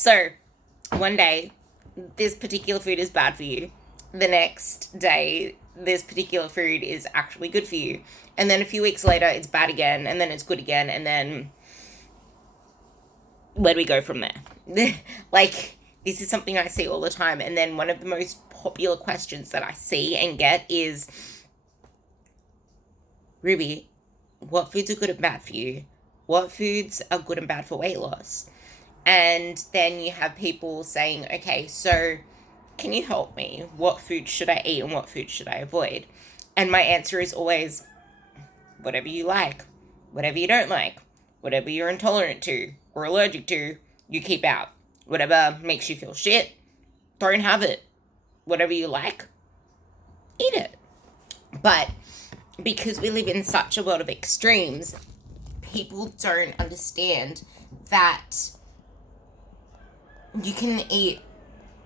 So, one day, this particular food is bad for you. The next day, this particular food is actually good for you. And then a few weeks later, it's bad again, and then it's good again, and then where do we go from there? Like, this is something I see all the time. And then one of the most popular questions that I see and get is, Ruby, what foods are good and bad for you? What foods are good and bad for weight loss? And then you have people saying, okay, so can you help me? What food should I eat and what food should I avoid? And my answer is always, whatever you like, whatever you don't like, whatever you're intolerant to or allergic to, you keep out. Whatever makes you feel shit, don't have it. Whatever you like, eat it. But because we live in such a world of extremes, people don't understand that you can eat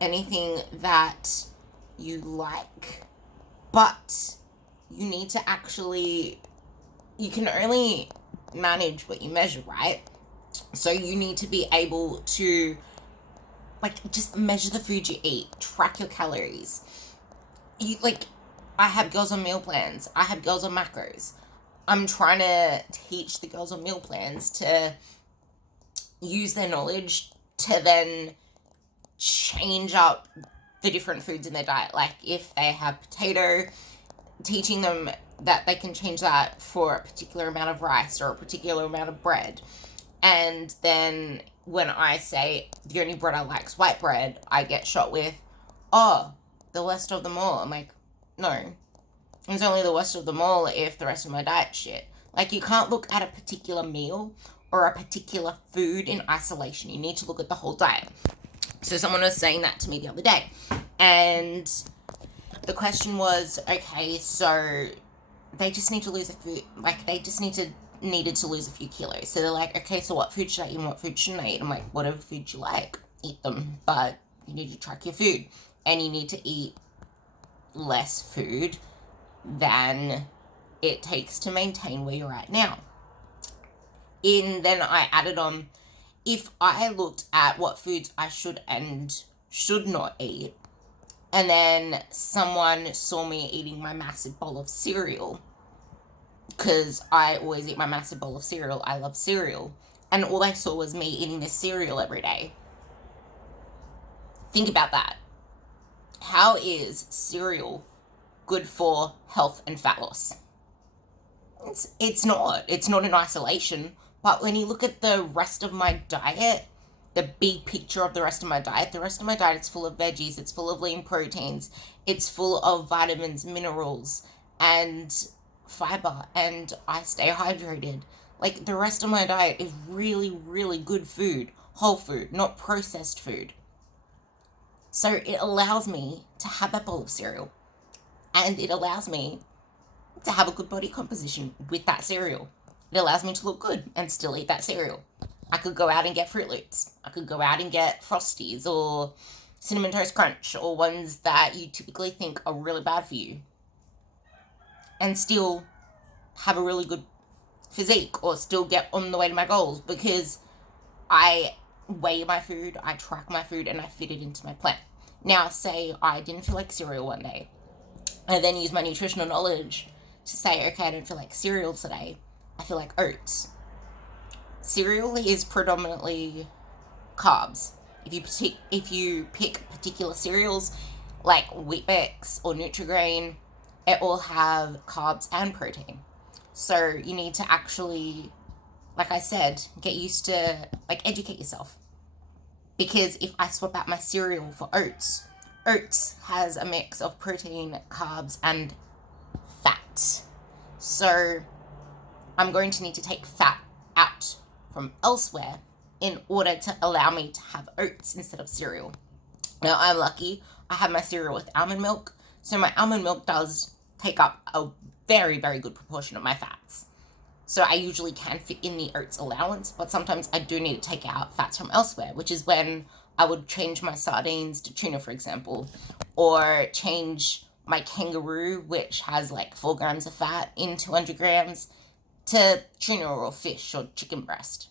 anything that you like, but you need to actually, you can only manage what you measure, right? So you need to be able to, like, just measure the food you eat, track your calories. I have girls on meal plans, I have girls on macros. I'm trying to teach the girls on meal plans to use their knowledge to then change up the different foods in their diet. Like, if they have potato, teaching them that they can change that for a particular amount of rice or a particular amount of bread. And then when I say the only bread I like is white bread, I get shot with, oh, the worst of them all. I'm like, no, it's only the worst of them all if the rest of my diet's shit. Like, you can't look at a particular meal or a particular food in isolation. You need to look at the whole diet. So someone was saying that to me the other day. And the question was, okay, so they just need to lose needed to lose a few kilos. So they're like, okay, so what food should I eat and what food shouldn't I eat? I'm like, whatever food you like, eat them. But you need to track your food. And you need to eat less food than it takes to maintain where you're at now. Then I added on, if I looked at what foods I should and should not eat, and then someone saw me eating my massive bowl of cereal, because I always eat my massive bowl of cereal, I love cereal, and all they saw was me eating this cereal every day. Think about that. How is cereal good for health and fat loss? It's not. It's not in isolation. But when you look at the rest of my diet, the big picture of the rest of my diet is full of veggies, it's full of lean proteins, it's full of vitamins, minerals, and fiber, and I stay hydrated. Like, the rest of my diet is really, really good food, whole food, not processed food. So it allows me to have that bowl of cereal, and it allows me to have a good body composition with that cereal. It allows me to look good and still eat that cereal. I could go out and get Fruit Loops. I could go out and get Frosties or Cinnamon Toast Crunch or ones that you typically think are really bad for you, and still have a really good physique or still get on the way to my goals, because I weigh my food, I track my food, and I fit it into my plan. Now, say I didn't feel like cereal one day. I then use my nutritional knowledge to say, okay, I don't feel like cereal today. I feel like oats. Cereal is predominantly carbs. If you pick particular cereals like Weet-Bix or Nutri-Grain, it all have carbs and protein. So you need to actually, like I said, get used to, educate yourself. Because if I swap out my cereal for oats has a mix of protein, carbs, and fat. So I'm going to need to take fat out from elsewhere in order to allow me to have oats instead of cereal. Now, I'm lucky. I have my cereal with almond milk. So my almond milk does take up a very, very good proportion of my fats. So I usually can fit in the oats allowance, but sometimes I do need to take out fats from elsewhere, which is when I would change my sardines to tuna, for example, or change my kangaroo, which has 4 grams of fat in 200 grams, to tuna or fish or chicken breast.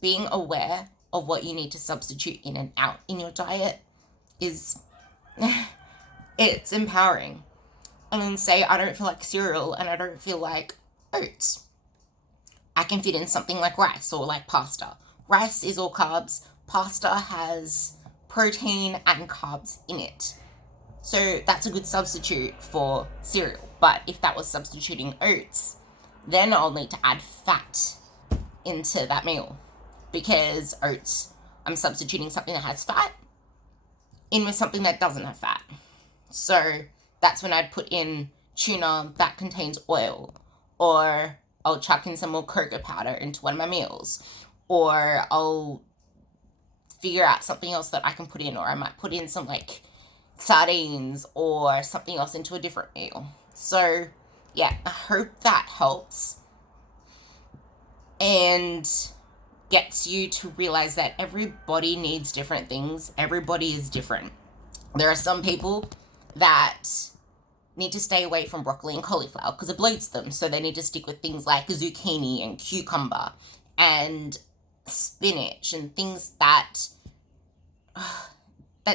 Being aware of what you need to substitute in and out in your diet is it's empowering. And then say I don't feel like cereal and I don't feel like oats. I can fit in something like rice or like pasta. Rice is all carbs. Pasta has protein and carbs in it. So that's a good substitute for cereal. But if that was substituting oats, then I'll need to add fat into that meal. Because oats, I'm substituting something that has fat in with something that doesn't have fat. So that's when I'd put in tuna that contains oil. Or I'll chuck in some more cocoa powder into one of my meals. Or I'll figure out something else that I can put in. Or I might put in some like sardines or something else into a different meal. So yeah, I hope that helps and gets you to realize that everybody needs different things. Everybody is different. There are some people that need to stay away from broccoli and cauliflower because it bloats them. So they need to stick with things like zucchini and cucumber and spinach and things that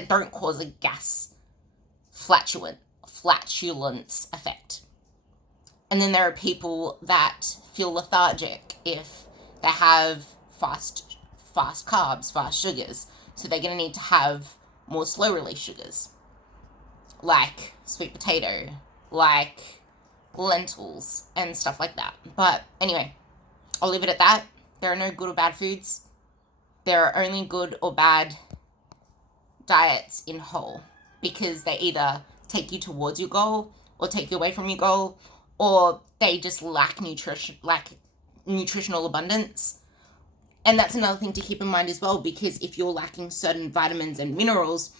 don't cause a gas flatulence effect. And then there are people that feel lethargic if they have fast carbs, fast sugars. So they're going to need to have more slow release sugars, like sweet potato, like lentils, and stuff like that. But anyway, I'll leave it at that. There are no good or bad foods. There are only good or bad diets in whole, because they either take you towards your goal or take you away from your goal, or they just lack nutritional abundance. And that's another thing to keep in mind as well, because if you're lacking certain vitamins and minerals,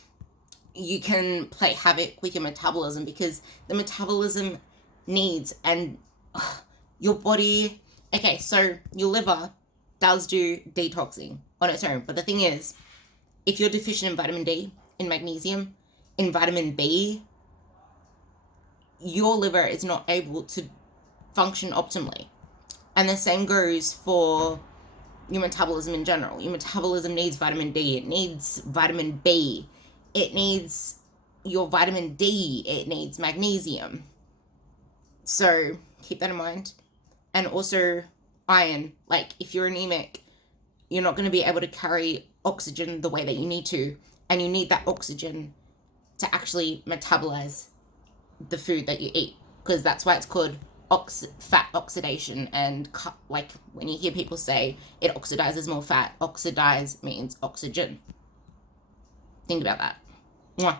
you can play havoc with your metabolism, because the metabolism needs and your body. Okay, so your liver does do detoxing on its own, but the thing is, if you're deficient in vitamin D, in magnesium, in vitamin B, your liver is not able to function optimally. And the same goes for your metabolism in general. Your metabolism needs vitamin D, it needs vitamin B, it needs your vitamin D, it needs magnesium. So keep that in mind. And also iron. Like if you're anemic, you're not going to be able to carry oxygen the way that you need to, and you need that oxygen to actually metabolize the food that you eat, because that's why it's called fat oxidation. And like when you hear people say it oxidizes more fat, oxidize means oxygen. Think about that. Mwah.